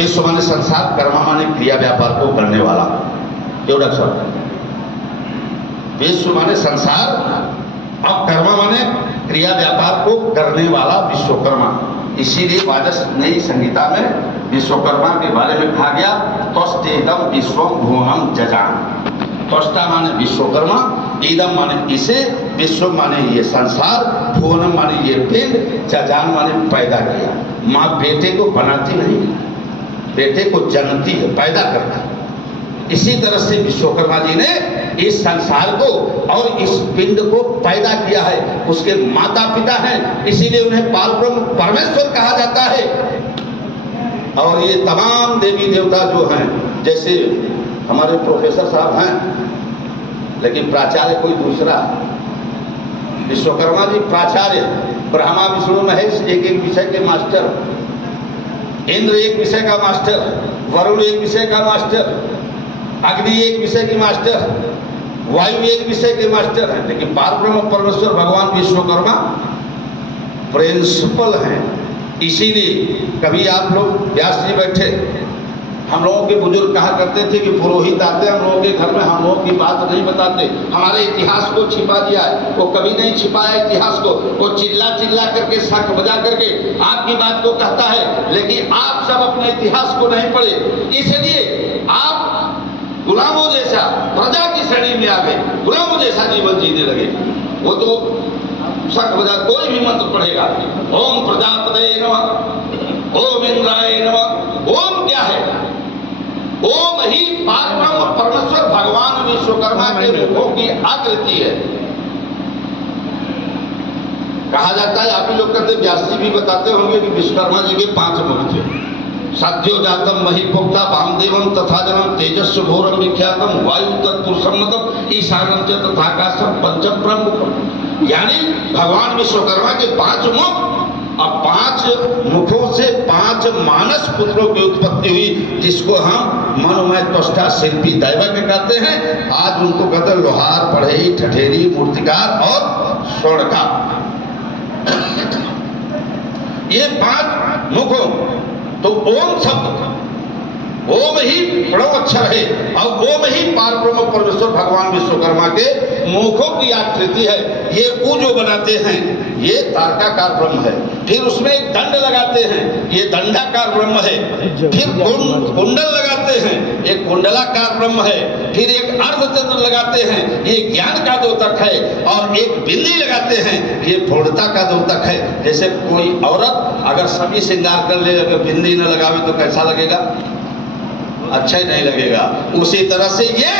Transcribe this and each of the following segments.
विश्व माने संसार, कर्मा माने क्रिया व्यापार को करने वाला। क्यों डॉक्टर साहब? विश्व माने संसार और कर्मा माने क्रिया व्यापार को करने वाला विश्वकर्मा। इसीलिए वाजस नई संहिता में विश्वकर्मा के बारे में कहा गया त्वष्टेदम विश्वम भुवनम जजान। त्वष्टा माने विश्वकर्मा, इदम माने इसे, विश्व माने ये संसार, भुवनम माने ये पिंड, जजान माने पैदा किया। माँ बेटे को बनाती नहीं, बेटे को जन्मती है, पैदा करती है। इसी तरह से विश्वकर्मा जी ने इस संसार को और इस पिंड को पैदा किया है। उसके माता पिता हैं, इसीलिए उन्हें पारब्रह्म परमेश्वर कहा जाता है। और ये तमाम देवी देवता जो हैं, जैसे हमारे प्रोफेसर साहब हैं लेकिन प्राचार्य कोई दूसरा। विश्वकर्मा जी प्राचार्य, ब्रह्मा विष्णु महेश एक एक विषय के मास्टर, इंद्र एक विषय का मास्टर, वरुण एक विषय का मास्टर, अग्नि एक विषय की मास्टर, वायु एक विषय के मास्टर हैं। लेकिन पारब्रह्म परमेश्वर भगवान विश्वकर्मा प्रिंसिपल हैं। इसीलिए कभी आप लोग व्यास जी बैठे, हम लोगों के बुजुर्ग कहा करते थे कि पुरोहित आते हम लोगों के घर में, हम लोगों की बात नहीं बताते, हमारे इतिहास को छिपा दिया है। वो कभी नहीं छिपाया इतिहास को, वो चिल्ला चिल्ला करके, शंख बजा करके आपकी बात को कहता है। लेकिन आप सब अपने इतिहास को नहीं पढ़े, इसलिए आप गुलामों जैसा प्रजा की श्रेणी में आ गए, गुलामों जैसा जीवन जीने लगे। वो तो शंख बजा, कोई भी मंत्र पढ़ेगा, ओम प्रजापते नमः, ओम इंद्राय नमः। ओम क्या है? ओम ही पारब्रह्म परमेश्वर भगवान विश्वकर्मा के मुखों की आकृति है। कहा जाता है, आप ही लोग कहते, व्यास जी भी बताते होंगे कि विश्वकर्मा जी के 5 मुख थे। साध्यो जातम महिपोक्ता वामदेवम तथा जनम तेजस्व घोरम विख्यातम वायु तत्पुरुषमतम ईशानम च तथाकाशम पंचम प्रमुखम। यानी भगवान विश्वकर्मा के 5 मुख, और 5 मुखों से 5 मानस पुत्रों की उत्पत्ति हुई, जिसको हम मनोमय त्वष्टा शिल्पी दैवज्ञ कहते हैं। आज उनको कहते हैं लोहार, बढ़ई, ठठेरी, मूर्तिकार और स्वर्णकार। ये 5 मुखों, तो ओम शब्द, ओम ही प्रणव अक्षर है और ओम ही पारब्रह्म परमेश्वर भगवान विश्वकर्मा के मुखों की आकृति है। ये ऊ जो बनाते हैं ये तारकाकार ब्रह्म है। फिर उसमें एक दंड लगाते हैं, ये दंडाकार ब्रह्म है। फिर कुंडल लगाते हैं, एक कुंडलाकार ब्रह्म है। फिर एक अर्धचंद्र लगाते हैं, ये ज्ञान का द्योतक है। और एक बिंदी लगाते हैं, ये पूर्णता का द्योतक है। जैसे कोई औरत अगर सभी श्रृंगार कर ले, अगर बिंदी न लगावे तो कैसा लगेगा? अच्छा ही नहीं लगेगा। उसी तरह से ये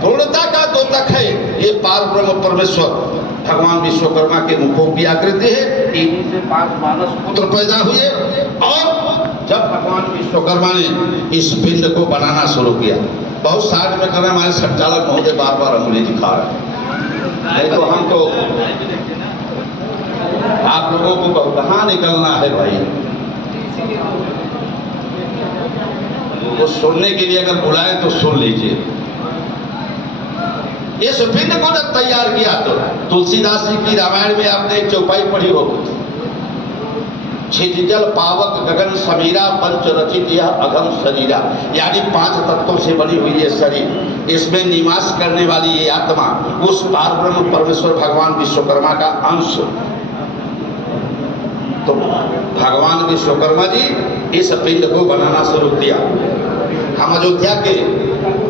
पूर्णता का द्योतक है। ये पारब्रह्म परमेश्वर भगवान विश्वकर्मा के मुखों की आकृति है। इन्हीं से 5 मानस पुत्र पैदा हुए। और जब भगवान विश्वकर्मा ने इस पिंड को बनाना शुरू किया, बहुत साइड में कर हमारे संचालक महोदय बार बार अंगुली दिखा रहे हैं, तो हम तो आप लोगों को कहाँ निकलना है भाई? वो सुनने के लिए अगर बुलाए तो सुन लीजिए। इस पिंड को जब तैयार किया तो तुलसीदास जी की रामायण में आपने एक चौपाई पढ़ी होगी, छिजल पावक गगन समीरा पंच रचित यह अघम शरीरा। यानी 5 तत्वों से बनी हुई ये शरीर, इसमें निवास करने वाली ये आत्मा उस पारब्रह्म परमेश्वर भगवान विश्वकर्मा का अंश। तो भगवान विश्वकर्मा जी इस पिंड को बनाना शुरू किया। हम अयोध्या के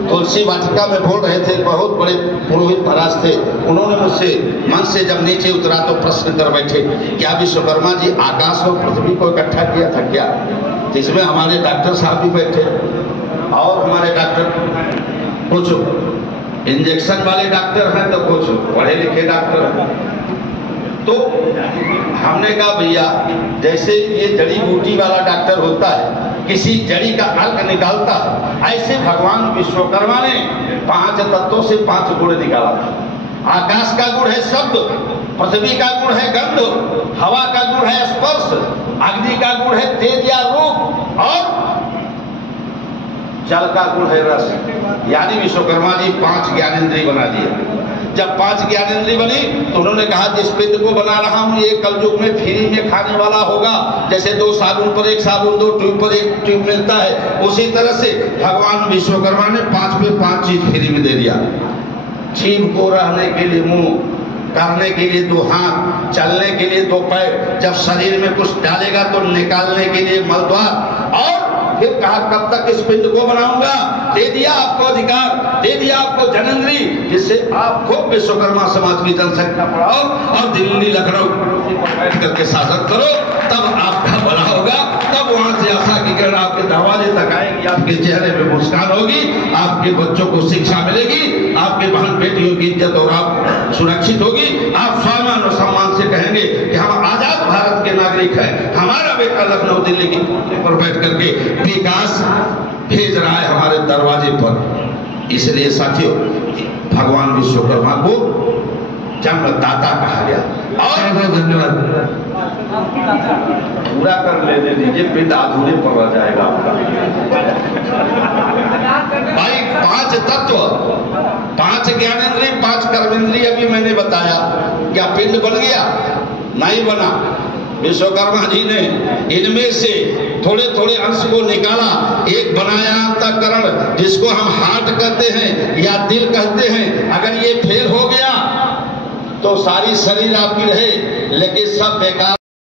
तुलसी वाटिका में बोल रहे थे, बहुत बड़े पुरोहित महाराज थे। उन्होंने मुझसे मन से जब नीचे उतरा तो प्रश्न कर बैठे, क्या विश्वकर्मा जी आकाश और पृथ्वी को इकट्ठा किया था क्या? इसमें हमारे डॉक्टर साहब भी बैठे और हमारे डॉक्टर कुछ इंजेक्शन वाले डॉक्टर हैं तो कुछ पढ़े लिखे डॉक्टर हैं। तो हमने कहा भैया, जैसे ये जड़ी बूटी वाला डॉक्टर होता है, किसी जड़ी का अर्क निकालता है, ऐसे भगवान विश्वकर्मा ने 5 तत्वों से 5 गुण निकाला था। आकाश का गुण है शब्द, पृथ्वी का गुण है गंध, हवा का गुण है स्पर्श, अग्नि का गुण है तेज या रूप, और जल का गुण है रस। यानी विश्वकर्मा जी 5 ज्ञानेंद्रिय बना दिए। जब 5 ज्ञानेंद्रिय बनी तो उन्होंने कहा जिस पिंड को बना रहा हूं ये कलयुग में फ्री में खाने वाला होगा। जैसे 2 साबुन पर 1 साबुन, 2 ट्यूब पर 1 ट्यूब मिलता है, उसी तरह से भगवान विश्वकर्मा ने 5 पे 5 चीज फ्री में दे दिया। जीव को रहने के लिए मुंह, करने के लिए 2 हाथ, चलने के लिए 2 पैर, जब शरीर में कुछ डालेगा तो निकालने के लिए मलद्वार, और फिर कहा कब तक इस पिंड को बनाऊंगा। दे दिया आपको अधिकार, दे दिया आपको जनेंद्री, जिससे आप खूब विश्वकर्मा समाज की जनसंख्या बढ़ाओ और दिल्ली लखनऊ बैठ करके शासन करो, तब आपका भला होगा। तब वहां से आशा की किरण आपके दरवाजे तक आएगी, आपके चेहरे पे मुस्कान होगी, आपके बच्चों को शिक्षा मिलेगी, आपके बहन बेटियों की इज्जत और आप सुरक्षित होगी। आप स्वाभिमान और सम्मान से कहेंगे कि हम आजाद भारत के नागरिक हैं, हमारा बेटा लखनऊ दिल्ली की कुर्सी पर बैठ करके विकास भेज रहा है हमारे दरवाजे पर। इसलिए साथियों, भगवान विश्वकर्मा को जन्मदाता कहा गया। और धन्यवाद पूरा कर लेने दीजिए, पिंड अधूरे पर रह जाएगा आपका। भाई 5 तत्व, 5 ज्ञानेंद्रिय, 5 कर्मेंद्रिय अभी मैंने बताया। क्या पिंड बन गया? नहीं बना। विश्वकर्मा जी ने इनमें से थोड़े थोड़े अंश को निकाला, एक बनाया अंतःकरण, जिसको हम हार्ट कहते हैं या दिल कहते हैं। अगर ये फेल हो गया तो सारी शरीर आपकी रहे लेकिन सब बेकार।